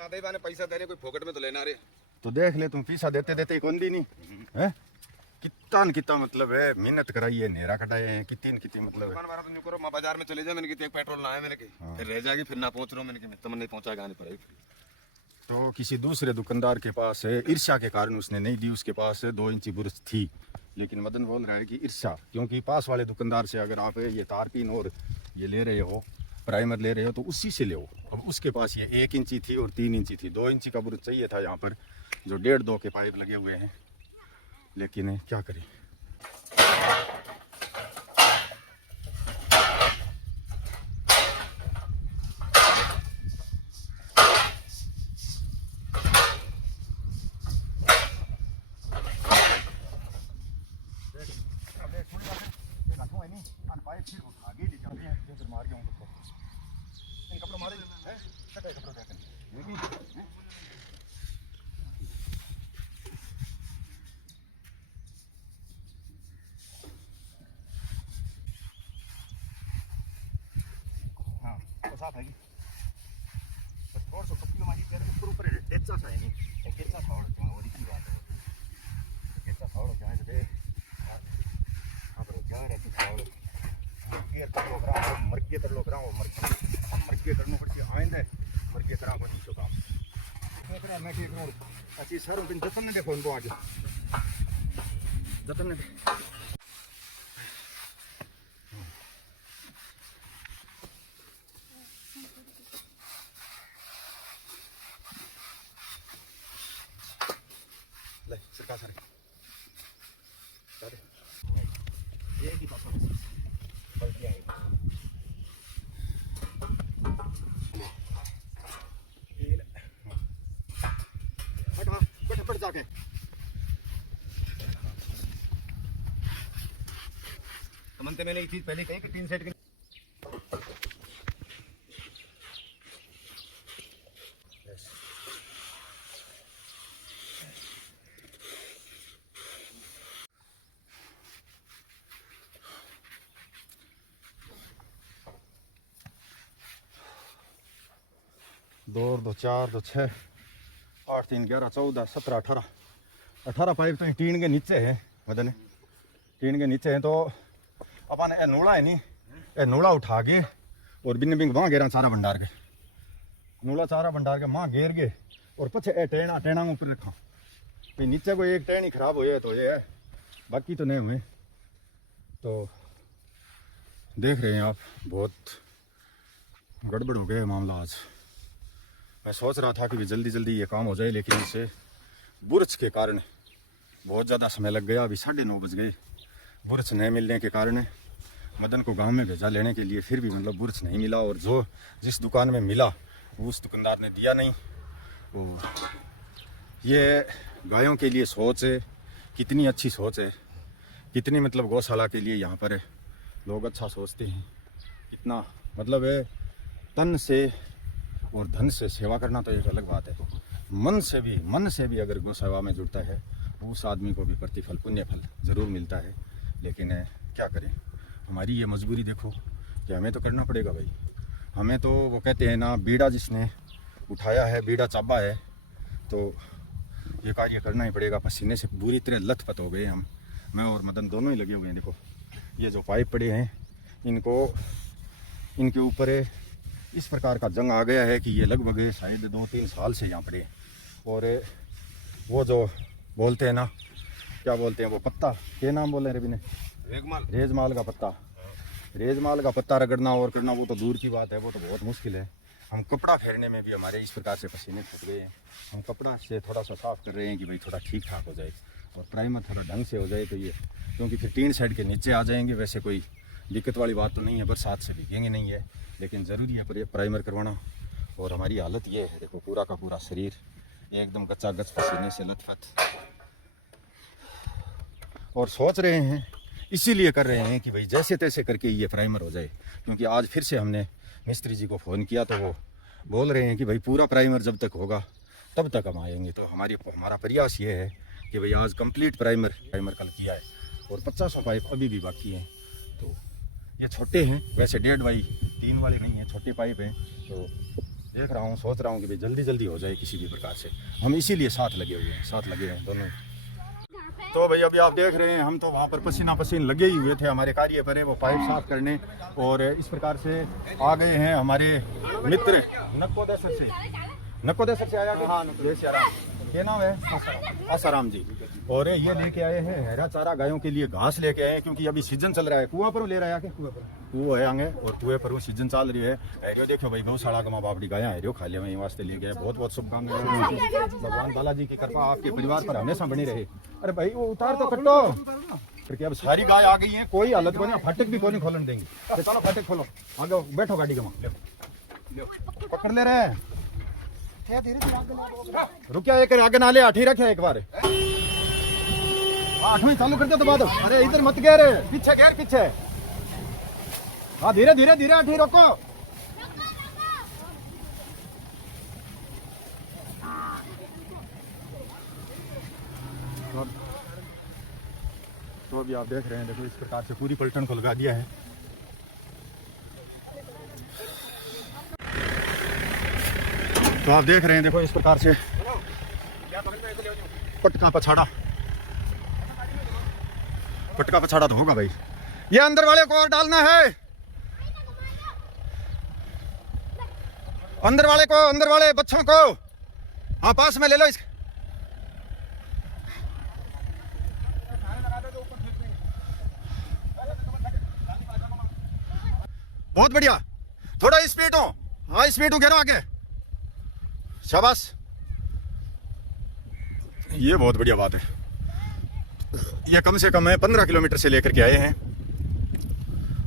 ना दे बाने पैसा दे रहे कोई फोकट में तो लेना रे। तो देख ले तुम पैसा देते देते कौन दी नहीं है कितना न कितना मतलब है मेहनत कराई है नेरा कटाए हैं कितनी न कितनी मतलब दुकान वाला तो न्यू करो मैं बाजार में चले जा मैंने कि एक पेट्रोल ना है मैंने की फिर रह जाएगी फिर ना पहुंच रहा हूं मैंने कि तुम नहीं पहुंचा गाने पर तो किसी दूसरे दुकानदार के पास है ईर्ष्या के कारण उसने नहीं दी उसके पास 2 इंची बुरश थी लेकिन मदन बोल रहा है कि ईर्ष्या क्योंकि पास वाले दुकानदार से अगर आप ये तारपीन और ये ले रहे हो प्राइमर ले रहे हो तो उसी से ले अब उसके पास ये 1 इंची थी और 3 इंची थी 2 इंची का बुरश चाहिए था यहाँ पर जो 1.5-2 के पाइप लगे हुए हैं लेकिन क्या करें साफ है बस थोड़ा सा कपड़ी हमारी पैर ऊपर ऊपर टेचा सा है नहीं और टेचा सा और इसी बात है टेचा सा और क्या है दे हां पर क्या है कि सावड़ के तर लोग रहा मर के तर लोग रहा मर के करनो पड़े आइंदे मर के करा को नहीं तो काम मैं करा मैं ठीक हूं अच्छी सर दिन जतन ने देखो इनको आज जतन ने सरकार सर ये की पास बल्कि है हटा फटाफट जाके समझते मैंने एक चीज पहले कही कि 3 सेट के दो 4 2 6 8 3 11 14 17 18 पाइप तो टीन के नीचे है मदन टीन के नीचे है तो अपन ए नूड़ा है नहीं ए नूड़ा उठा के और बिन बिंग वहाँ घेरा सारा भंडार के नूड़ा सारा भंडार के वहाँ घेर के और पीछे ए टेना ऊपर रखा तो नीचे कोई एक टेन ही खराब हो तो ये है बाकी तो नहीं हुए तो देख रहे हैं आप बहुत गड़बड़ हो गया मामला आज मैं सोच रहा था कि जल्दी जल्दी ये काम हो जाए लेकिन इसे बुरश के कारण बहुत ज़्यादा समय लग गया अभी 9:30 बज गए बुरश नहीं मिलने के कारण मदन को गांव में भेजा लेने के लिए फिर भी मतलब बुरश नहीं मिला और जो जिस दुकान में मिला उस दुकानदार ने दिया नहीं। और ये गायों के लिए सोच है कितनी अच्छी सोच है कितनी मतलब गौशाला के लिए यहाँ पर लोग अच्छा सोचते हैं कितना मतलब है तन से और धन से सेवा करना तो एक अलग बात है मन से भी अगर गौ सेवा में जुड़ता है उस आदमी को भी प्रतिफल पुण्य फल ज़रूर मिलता है लेकिन क्या करें हमारी ये मजबूरी देखो कि हमें तो करना पड़ेगा भाई हमें तो वो कहते हैं ना बीड़ा जिसने उठाया है बीड़ा चाबा है तो ये कार्य करना ही पड़ेगा पसीने से बुरी तरह लथपथ हो गए हम मैं और मदन दोनों ही लगे हुए हैं। देखो ये जो पाइप पड़े हैं इनके ऊपर इस प्रकार का जंग आ गया है कि ये लगभग शायद 2-3 साल से यहाँ पड़े और वो जो बोलते हैं ना क्या बोलते हैं वो पत्ता क्या नाम बोले रवि ने रेजमाल का पत्ता रगड़ना और करना वो तो दूर की बात है वो तो बहुत मुश्किल है। हम कपड़ा फेरने में भी हमारे इस प्रकार से पसीने छूट गए हैं हम कपड़ा से थोड़ा सा साफ़ कर रहे हैं कि भाई थोड़ा ठीक ठाक हो जाए और प्राइमर थोड़ा ढंग से हो जाए तो ये क्योंकि फिर 3 साइड के नीचे आ जाएंगे वैसे कोई दिक्कत वाली बात तो नहीं है बरसात से भीगेंगे नहीं है लेकिन ज़रूरी है प्राइमर करवाना। और हमारी हालत ये है देखो पूरा का पूरा शरीर एकदम कच्चा गच पसीने से लथपथ और सोच रहे हैं इसीलिए कर रहे हैं कि भाई जैसे तैसे करके ये प्राइमर हो जाए क्योंकि आज फिर से हमने मिस्त्री जी को फ़ोन किया तो वो बोल रहे हैं कि भाई पूरा प्राइमर जब तक होगा तब तक हम आएंगे। तो हमारा प्रयास ये है कि भाई आज कंप्लीट प्राइमर कल किया है और 50 पाइप अभी भी बाकी हैं। तो ये छोटे हैं वैसे 1.5 बाई 3 वाले नहीं हैं छोटे पाइप हैं तो देख रहा हूँ, सोच रहा हूँ कि भाई जल्दी जल्दी हो जाए किसी भी प्रकार से। हम इसीलिए साथ लगे हुए हैं, साथ लगे हैं दोनों। तो भाई अभी आप देख रहे हैं, हम तो वहाँ पर पसीना पसीन लगे ही हुए थे, हमारे कार्य पर है वो पाइप साफ करने। और इस प्रकार से आ गए हैं हमारे मित्र नकोदेसर से आया कि हाँ ये नाम है आसाराम जी। और ये लेके आए हैं हरा चारा गायों के लिए, घास लेके आए हैं, क्योंकि अभी सीजन चल रहा है। कुआं पर ले रहा है, कुआं पर कुआं है आगे, और कुएं पर वो सीजन चल रही है। हैरियो देखो भाई, गौशाला का माँ बापड़ी गाया हैरियो खा लिया, वहीं वास्ते ले गए। बहुत बहुत शुभकामनाएं, भगवान बालाजी की कृपा आपके परिवार पर हमेशा बनी रहे। अरे भाई वो उतार तो कट्टो, क्योंकि अब सारी गाय आ गई है, कोई हालत को नहीं, फाटक भी कोई नहीं खोलने देंगे। अरे चलो फाटक खोलो, आगे बैठो गाड़ी के वहाँ, पकड़ ले रहे हैं। रुकिया एक आगे ना ले, आठी रखे एक बार, आठवीं चालू करते तो बाद। अरे इधर मत गया रे, पीछे गैर पीछे। हाँ धीरे धीरे धीरे, आठी रोको। तो अभी आप देख रहे हैं, देखो इस प्रकार से पूरी पलटन को लगा दिया है। तो आप देख रहे हैं, देखो इस प्रकार से पटका पछाड़ा तो होगा भाई। ये अंदर वाले को और डालना है, अंदर वाले बच्चों को, हाँ पास में ले लो इसके। बहुत बढ़िया, थोड़ा स्पीड हो, हाँ स्पीड हो, घेरो आगे, शाबाश। ये बहुत बढ़िया बात है। ये कम से कम है 15 किलोमीटर से लेकर के आए हैं।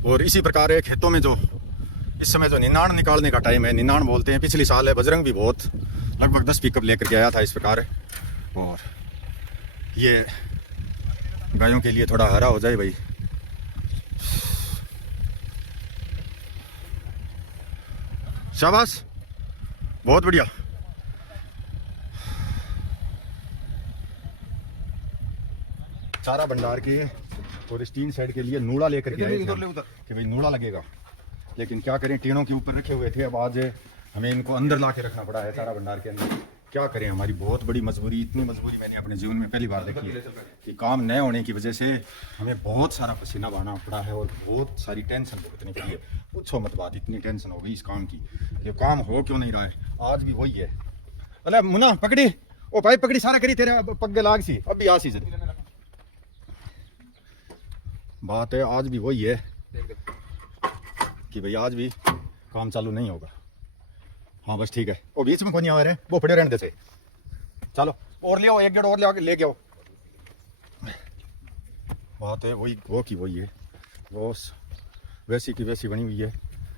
और इसी प्रकार है खेतों में जो इस समय जो निनाण निकालने का टाइम है, निनाण बोलते हैं। पिछली साल है बजरंग भी बहुत लगभग 10 पिकअप लेकर के आया था इस प्रकार है। और ये गायों के लिए थोड़ा हरा हो जाए भाई। शाबाश, बहुत बढ़िया। चारा भंडार के और इस टीन शेड के लिए नूड़ा लेकर के आए थे कि भाई नूड़ा लगेगा, लेकिन क्या करें, टीनों के ऊपर रखे हुए थे। अब आज हमें इनको अंदर ला के रखना पड़ा है चारा भंडार के अंदर। क्या करें, हमारी बहुत बड़ी मजबूरी, इतनी मजबूरी मैंने अपने जीवन में पहली बार देखी है कि काम न होने की वजह से हमें बहुत सारा पसीना बहाना पड़ा है और बहुत सारी टेंशन भुगतनी पड़ी है। पूछो मत बात, इतनी टेंशन हो गई इस काम की, ये काम हो क्यों नहीं रहा है। आज भी वही है। अरे मुन्ना पकड़ी, ओ भाई पकड़ी, सारा करी तेरे पग्गे लाग सी, अब भी आ सी बात है। आज भी वही है कि भाई आज भी काम चालू नहीं होगा। हाँ बस ठीक है, वो बीच में कौन आ रहे, वो पड़े रहने देते। चलो और ले आओ, एक गेट और ले लेके आओ। बात है वही वो की वही है, वो वैसी की वैसी बनी हुई है।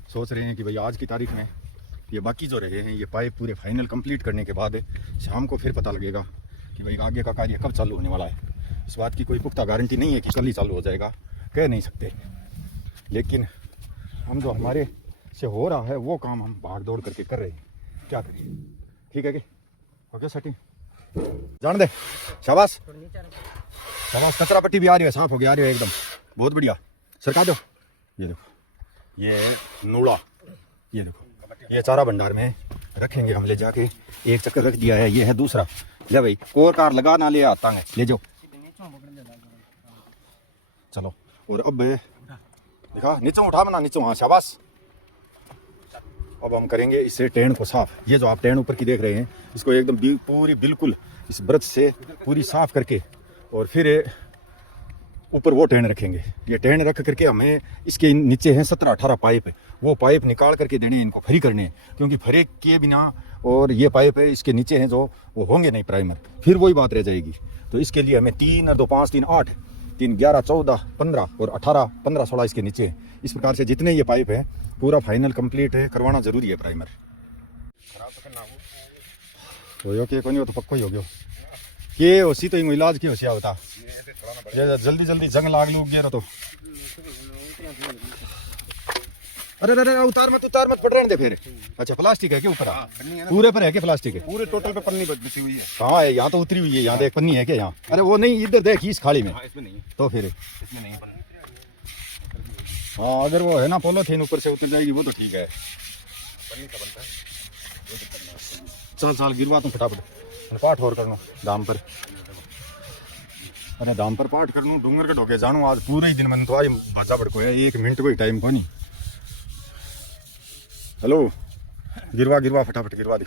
सोच रहे हैं कि भाई आज की तारीख में ये बाकी जो रहे हैं ये पाइप पूरे फाइनल कंप्लीट करने के बाद शाम को फिर पता लगेगा कि भाई आगे का कार्य कब चालू होने वाला है। इस बात की कोई पुख्ता गारंटी नहीं है कि कल ही चालू हो जाएगा, कह नहीं सकते। लेकिन हम जो हमारे से हो रहा है वो काम हम भाग दौड़ करके कर रहे हैं, क्या करिए। ठीक है कि ओके सेटिंग जान दे, शाबाश शाबाश। कचरा पट्टी भी आ रही है, साफ हो गया, आ रही है एकदम, बहुत बढ़िया। सरका दो, ये देखो ये नूड़ा, ये देखो ये चारा भंडार में रखेंगे हम, ले जाके एक चक्कर रख दिया है। ये है दूसरा, ले भाई कोर कार लगा ना ले आता है, ले जाओ चलो। और अब देखा नीचे उठा बना, नीचे, हाँ शाबाश। अब हम करेंगे इससे टेन को साफ। ये जो आप टेन ऊपर की देख रहे हैं इसको एकदम पूरी बिल्कुल इस ब्रश से पूरी साफ करके और फिर ऊपर वो टेन रखेंगे। ये टेन रख करके हमें इसके नीचे हैं 17-18 पाइप, वो पाइप निकाल करके देने, इनको फ्री करने, क्योंकि फ्री किए बिना और ये पाइप है इसके नीचे हैं जो वो होंगे नहीं प्राइमर, फिर वही बात रह जाएगी। तो इसके लिए हमें 3 और 2 5 3 8 3 11 14 15 और 18 15 16 इसके नीचे है। इस प्रकार से जितने ये पाइप है पूरा फाइनल कंप्लीट है, करवाना जरूरी है प्राइमर। हो के कोई हो तो पक्का ही हो गया के होसी तो इलाज की होशिया होता ये जल्दी जल्दी जंग लाग लूग गया ना तो। अरे अरे उतार मत पड़ रहे दे फिर। अच्छा प्लास्टिक है क्या ऊपर? पूरे पर है क्या प्लास्टिक है? पूरे टोटल पे पन्नी बची हुई है। कहाँ है? यहाँ तो उतरी हुई है, यहाँ देख पन्नी है क्या यहाँ? अरे वो नहीं, इधर देख इस खाली में। इसमें नहीं है तो फिर इसमें नहीं है। हाँ अगर वो है ना पॉलीथीन ऊपर से उतर जाएगी वो तो ठीक है। पन्नी का बनता है। चल चल गिरवा तू फटाफट पाठ और करनो दाम पर अरे दाम पर पाठ करनू डूंगर कट होके जानू आज पूरे ही दिन मैंने तो आज भाजा पड़ को है 1 मिनट कोई टाइम को नहीं। हेलो गिरवा गिरवा फटाफट गिरवा दे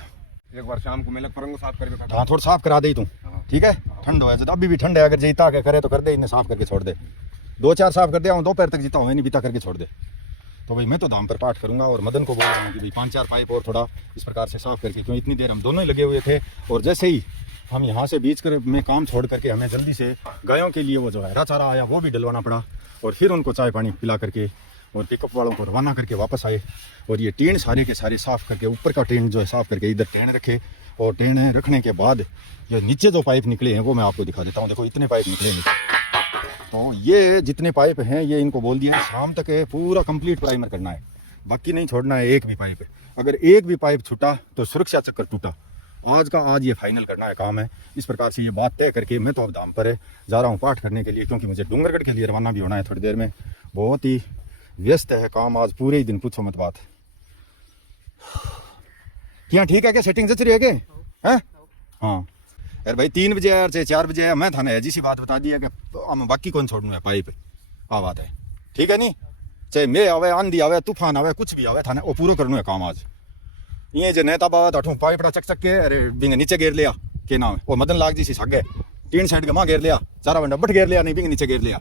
एक बार शाम को मेलक परंग साफ करके हाँ थोड़ा साफ करा दे तू ठीक है ठंड हो तो अभी भी ठंड है अगर जीता के करे तो कर दे इन्हें साफ करके छोड़ दे 2-4 साफ कर दिया दोपहर तक जीता हुआ नहीं बीता करके छोड़ दे। तो भाई मैं तो दाम पर पाठ करूंगा और मदन को बोल रहा हूँ कि भाई 5-4 पाइप और थोड़ा इस प्रकार से साफ करके क्यों इतनी देर हम दोनों ही लगे हुए थे और जैसे ही हम यहाँ से बीच कर में काम छोड़ करके हमें जल्दी से गायों के लिए वो जो हरा चारा आया वो भी डलवाना पड़ा और फिर उनको चाय पानी पिला करके और पिकअप वालों को रवाना करके वापस आए और ये टेन सारे के सारे साफ़ करके ऊपर का टेन जो है साफ़ करके इधर टेन रखे और टेन रखने के बाद ये नीचे जो पाइप निकले हैं वो मैं आपको दिखा देता हूँ। देखो इतने पाइप निकले नीचे। तो ये जितने पाइप हैं ये इनको बोल दिया शाम तक पूरा कंप्लीट प्राइमर करना है, बाकी नहीं छोड़ना है एक भी पाइप। अगर एक भी पाइप छूटा तो सुरक्षा चक्कर टूटा। आज का आज ये फाइनल करना है काम है। इस प्रकार से ये बात तय करके मैं तो अब दाम पर जा रहा हूँ पाठ करने के लिए, क्योंकि मुझे डूंगरगढ़ के लिए रवाना भी होना है थोड़ी देर में। बहुत ही व्यस्त है काम आज पूरे ही दिन, पूछो मत बात। क्या ठीक है क्या सेटिंग जच रही है क्या? हैं हाँ यार भाई 3 बजे यार चाहे 4 बजे मैं थाने ऐसी सी बात बता दी है कि हम बाकी कौन छोड़नू है पाइप आ बात है ठीक है नहीं। चाहे मैं आवे आंधी आवे तूफान आवे कुछ भी आवे थाने वो पूरा करनू है काम आज। ये जो नेता बाबा अठू पाइपड़ा चक चक के अरे बिंग नीचे घेर लिया के नाम और मदन लाग जी सी सागे 3 साइड के माँ घेर लिया चारा बंडा बट घेर लिया नहीं बिंग नीचे घेर लिया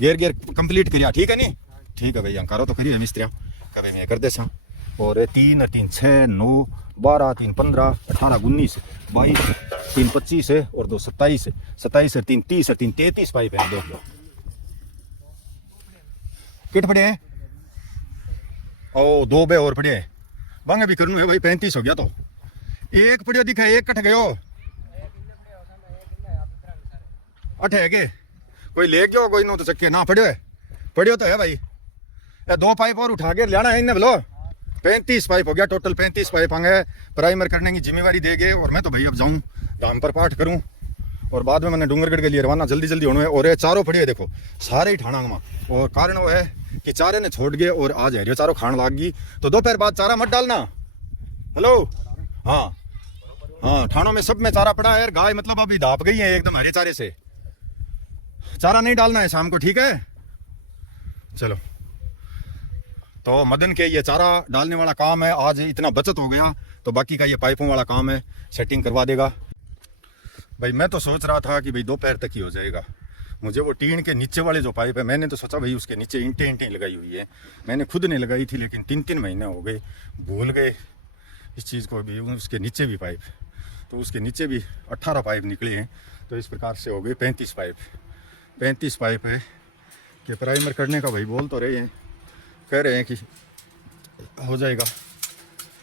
घेर घेर कंप्लीट करिया ठीक है नहीं। ठीक है भैया करो तो करिए मिस्त्रिया कभी मैं कर दे सा। और 3 और 3 6 9 12 3 15 18 19 22 3 25 है और 2 27 27 और 3 30 और 3 33 पाइप है। दो किट पड़े हैं ओ 2 बे और पड़े हैं बंगे भी करनू है भाई 35 हो गया। तो एक पड़ियो दिखा एक कट गयो अठ है के कोई ले गयो कोई नो तो चक्के ना पड़ियो तो है भाई। 2 पाइप और उठा के लाना है इन्हें बोलो 35 पाइप हो गया टोटल। 35 पाइप आएंगे प्राइमर करने की जिम्मेवारी देंगे और मैं तो भाई अब जाऊं दाम पर पाठ करूं और बाद में मैंने डूंगरगढ़ के लिए रवाना जल्दी जल्दी होना है। और ये चारों पड़े देखो सारे ही ठाणा में और कारण वो है कि चारे ने छोड़ गए और आज है चारों खान लाग गई तो दोपहर बाद चारा मत डालना। हेलो हाँ हाँ ठाणों में सब में चारा पड़ा है यार। गाय मतलब अभी धाप गई है एकदम हरे चारे से, चारा नहीं डालना है शाम को ठीक है। चलो तो मदन के ये चारा डालने वाला काम है आज इतना बचत हो गया तो बाकी का ये पाइपों वाला काम है सेटिंग करवा देगा भाई। मैं तो सोच रहा था कि भाई दोपहर तक ही हो जाएगा। मुझे वो टीन के नीचे वाले जो पाइप है मैंने तो सोचा भाई उसके नीचे ईंटें लगाई हुई है, मैंने खुद ने लगाई थी लेकिन 3-3 महीने हो गए भूल गए इस चीज़ को भी। उसके नीचे भी पाइप तो उसके नीचे भी 18 पाइप निकले हैं तो इस प्रकार से हो गए 35 पाइप। 35 पाइप है कि प्राइमर करने का भाई बोल तो रहे हैं, कह रहे हैं कि हो जाएगा,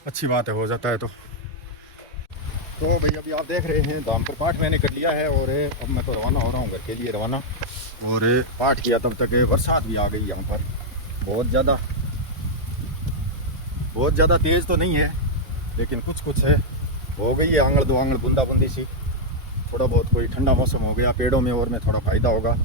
अच्छी बात है हो जाता है। तो भाई अभी आप देख रहे हैं दाम पर पाठ मैंने कर लिया है और अब मैं तो रवाना हो रहा हूँ घर के लिए रवाना। और पाठ किया तब तक बरसात भी आ गई यहाँ पर बहुत ज़्यादा तेज़ तो नहीं है लेकिन कुछ कुछ है हो गई है आंगड़ 2 आंगड़ बूंदा बूंदी सी। थोड़ा बहुत कोई ठंडा मौसम हो गया पेड़ों में और मैं थोड़ा फ़ायदा होगा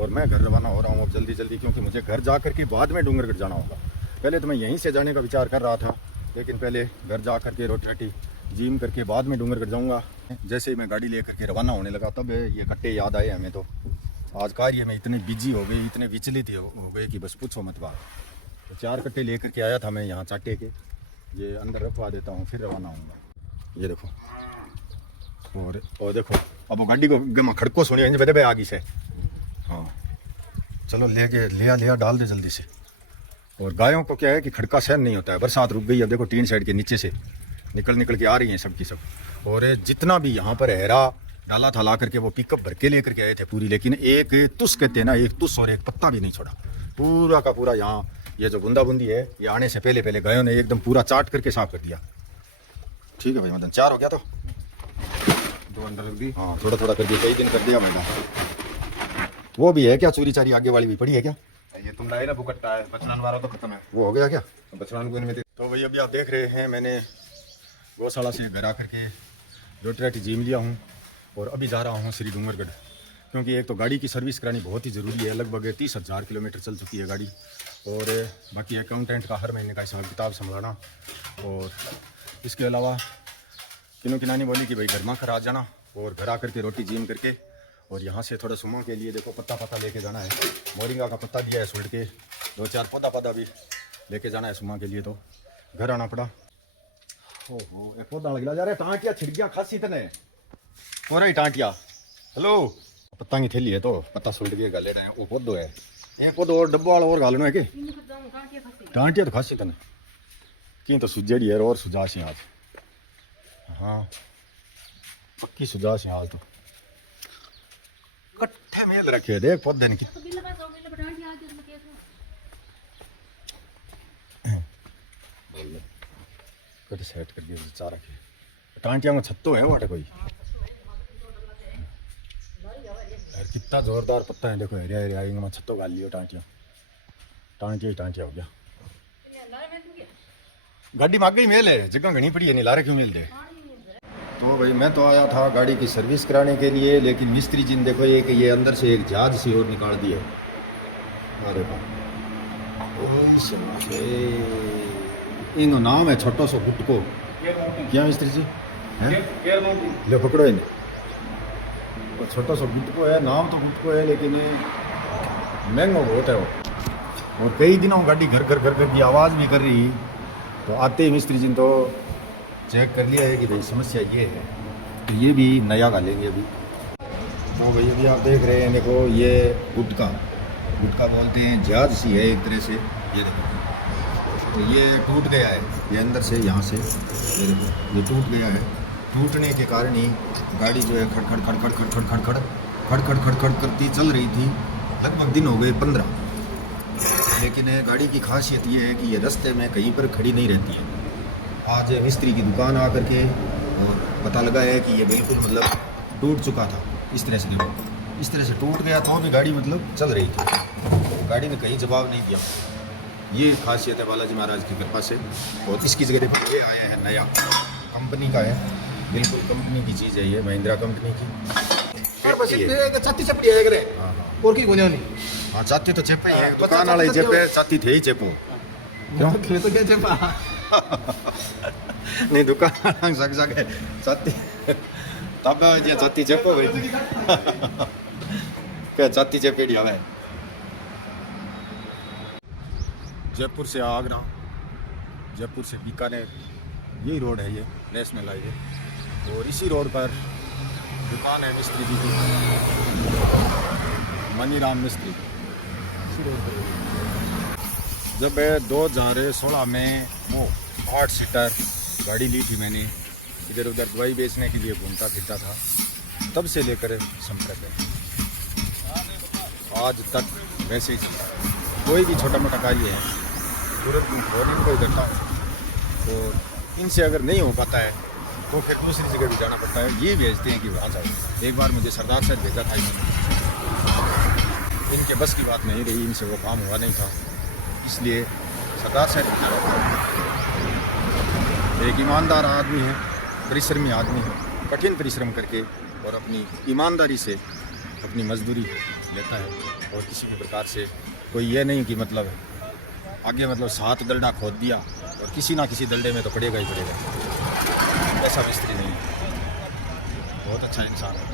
और मैं घर रवाना हो रहा हूँ अब जल्दी जल्दी, क्योंकि मुझे घर जा कर के बाद में डूंगरगढ़ जाना होगा। पहले तो मैं यहीं से जाने का विचार कर रहा था लेकिन पहले घर जा कर के रोटी रोटी जिम करके बाद में डूंगरगढ़ जाऊँगा। जैसे ही मैं गाड़ी लेकर के रवाना होने लगा तब ये कट्टे याद आए हमें। तो आज कार्य में इतने बिजी हो गए इतने विचलित हो गए कि बस पूछो मत बात। तो 4 कट्टे लेकर के आया था मैं यहाँ चाटे के, ये अंदर रखवा देता हूँ फिर रवाना होऊंगा। ये देखो और देखो अब वो गाड़ी को खड़को सुनिए बेटे भाई आगे से। हाँ चलो लेके लिया डाल दे जल्दी से। और गायों को क्या है कि खड़का सहन नहीं होता है। बरसात रुक गई अब देखो 3 साइड के नीचे से निकल के आ रही हैं सब की सब। और जितना भी यहाँ पर हैरा डाला था ला करके वो पिकअप भर के लेकर के आए थे पूरी, लेकिन एक तुस कहते हैं ना, एक तुस और एक पत्ता भी नहीं छोड़ा। पूरा का पूरा यहाँ ये जो बूंदा बूंदी है ये आने से पहले गायों ने एकदम पूरा चाट करके साफ कर दिया। ठीक है भाई मदन 4 हो गया तो 2 अंदर रख दी। हाँ थोड़ा थोड़ा कर दिया, कई दिन कर दिया मैंने। वो भी है क्या चोरी चारी आगे वाली भी पड़ी है क्या? ये तुम लाए ना भुकट्टा है बचनान वाला तो खत्म है, वो हो गया क्या? बचनान को में तो भाई अभी आप देख रहे हैं मैंने गौशाला से घर आकर के रोटी राटी जीम लिया हूँ और अभी जा रहा हूँ श्री डूंगरगढ़, क्योंकि एक तो गाड़ी की सर्विस करानी बहुत ही ज़रूरी है। लगभग 30,000 किलोमीटर चल चुकी है गाड़ी और बाकी अकाउंटेंट का हर महीने का हिसाब किताब संभालना और इसके अलावा किन्नू की नानी बोली कि भाई घर में खर आ जाना और घर आकर के रोटी जीम करके और यहाँ से थोड़ा सुबह के लिए देखो पत्ता लेके जाना है। मोरिंगा का पत्ता दिया है सुलट के, 2-4 पौधा भी लेके जाना है सुबह के लिए। तो घर आना पड़ा। ओहो एक पौधा लग जा रहा है, टांटिया छिड़ गया खासी तने और ही टांटिया। हेलो पत्ता की थैली है तो पत्ता सुलट के गले रहे हैं। वो पौधो है, एक पौधो और डब्बा वाला और गालनो है कि टांटिया तो खासी तने की तो सुजेड़ी है और सुजासी आज। हाँ पक्की सुजासी आज तो कट्ठे मेल रखे देख पौधे ने कट सेट कर दिया चारा के टांटिया में छत्तो है वाटे कोई यार कितना जोरदार पत्ता है देखो। हरिया हरिया में छत्तो गाल लियो टांटिया टांटिया हो गया। गाड़ी मांग गई मेल है, जगह घनी पड़ी है, नहीं लारे क्यों मेल दे। तो भाई मैं तो आया था गाड़ी की सर्विस कराने के लिए, लेकिन मिस्त्री जी ने देखो ये अंदर से एक जहाज सी और निकाल दी है। अरे इनको नाम है छोटो सो गुटको। क्या मिस्त्री जी हैं ले पकड़ो इन्हें। छोटा सा गुटको है, नाम तो गुटको है लेकिन महंगा बहुत है वो। और कई दिनों गाड़ी घर की आवाज़ भी कर रही। तो आते ही मिस्त्री जी ने तो चेक कर लिया है कि भाई समस्या ये है, तो ये भी नया गालेंगे अभी। तो भाई अभी आप देख रहे हैं देखो ये गुटका बोलते हैं, जहाज सी है एक तरह से। ये देखो तो ये टूट गया है, ये अंदर से यहाँ से ये देखो ये टूट गया है। टूटने के कारण ही गाड़ी जो है खड़ करती चल रही थी। लगभग दिन हो गए 15। लेकिन गाड़ी की खासियत ये है कि ये रास्ते में कहीं पर खड़ी नहीं रहती है। आज मिस्त्री की दुकान आकर के और पता लगा है कि ये बिल्कुल मतलब टूट चुका था। इस तरह से देखो, इस तरह से टूट गया तो भी गाड़ी मतलब चल रही थी, गाड़ी ने कहीं जवाब नहीं दिया। ये खासियत है बालाजी महाराज की कृपा से। और इसकी जगह देखो ये आया है नया, कंपनी का है, बिल्कुल कंपनी की चीज़ है ये, महिंद्रा कंपनी की। छाती चपड़ी है करे और की कोने नहीं। हाँ छाती तो चेपे है, दुकान वाला ही चेपे, छाती थे ही चेपो क्यों तो क्या चेपा नहीं दुकान सक है छाती तब जे छाती चेपो भाई क्या छाती चेपेड़ी हवे। जयपुर से आगरा, जयपुर से बीकानेर, यही रोड है, ये नेशनल हाईवे। और इसी रोड पर दुकान है मिस्त्री जी की, मनीराम मिस्त्री। जब 2016 में 8 सीटर गाड़ी ली थी मैंने, इधर उधर दवाई बेचने के लिए घूमता फिरता था, तब से लेकर संपर्क है आज तक। वैसे ही कोई भी छोटा मोटा कार्य है तुरंत फौरन कोई करता है, तो इनसे अगर नहीं हो पाता है तो फिर दूसरी जगह भी जाना पड़ता है। ये भेजते हैं कि वहाँ जाओ। एक बार मुझे सरदार साहब भेजा था इन्होंने, इनके बस की बात नहीं रही, इनसे वो काम हुआ नहीं था, इसलिए सरदार साहब एक ईमानदार आदमी है, परिश्रमी आदमी है, कठिन परिश्रम करके और अपनी ईमानदारी से अपनी मजदूरी लेता है। और किसी भी प्रकार से कोई ये नहीं कि मतलब आगे मतलब 7 दल्डा खोद दिया और किसी ना किसी दल्डे में तो पड़ेगा ही पड़ेगा, ऐसा मिस्त्री नहीं है। बहुत अच्छा इंसान है।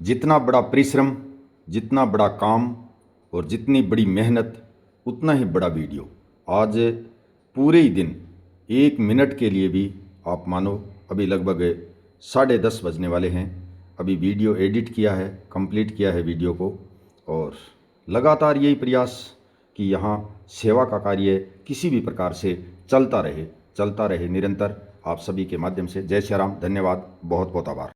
जितना बड़ा परिश्रम, जितना बड़ा काम और जितनी बड़ी मेहनत उतना ही बड़ा वीडियो। आज पूरे ही दिन 1 मिनट के लिए भी आप मानो अभी लगभग 10:30 बजने वाले हैं। अभी वीडियो एडिट किया है, कंप्लीट किया है वीडियो को, और लगातार यही प्रयास कि यहाँ सेवा का कार्य किसी भी प्रकार से चलता रहे निरंतर, आप सभी के माध्यम से। जय श्री राम, धन्यवाद, बहुत बहुत आभार।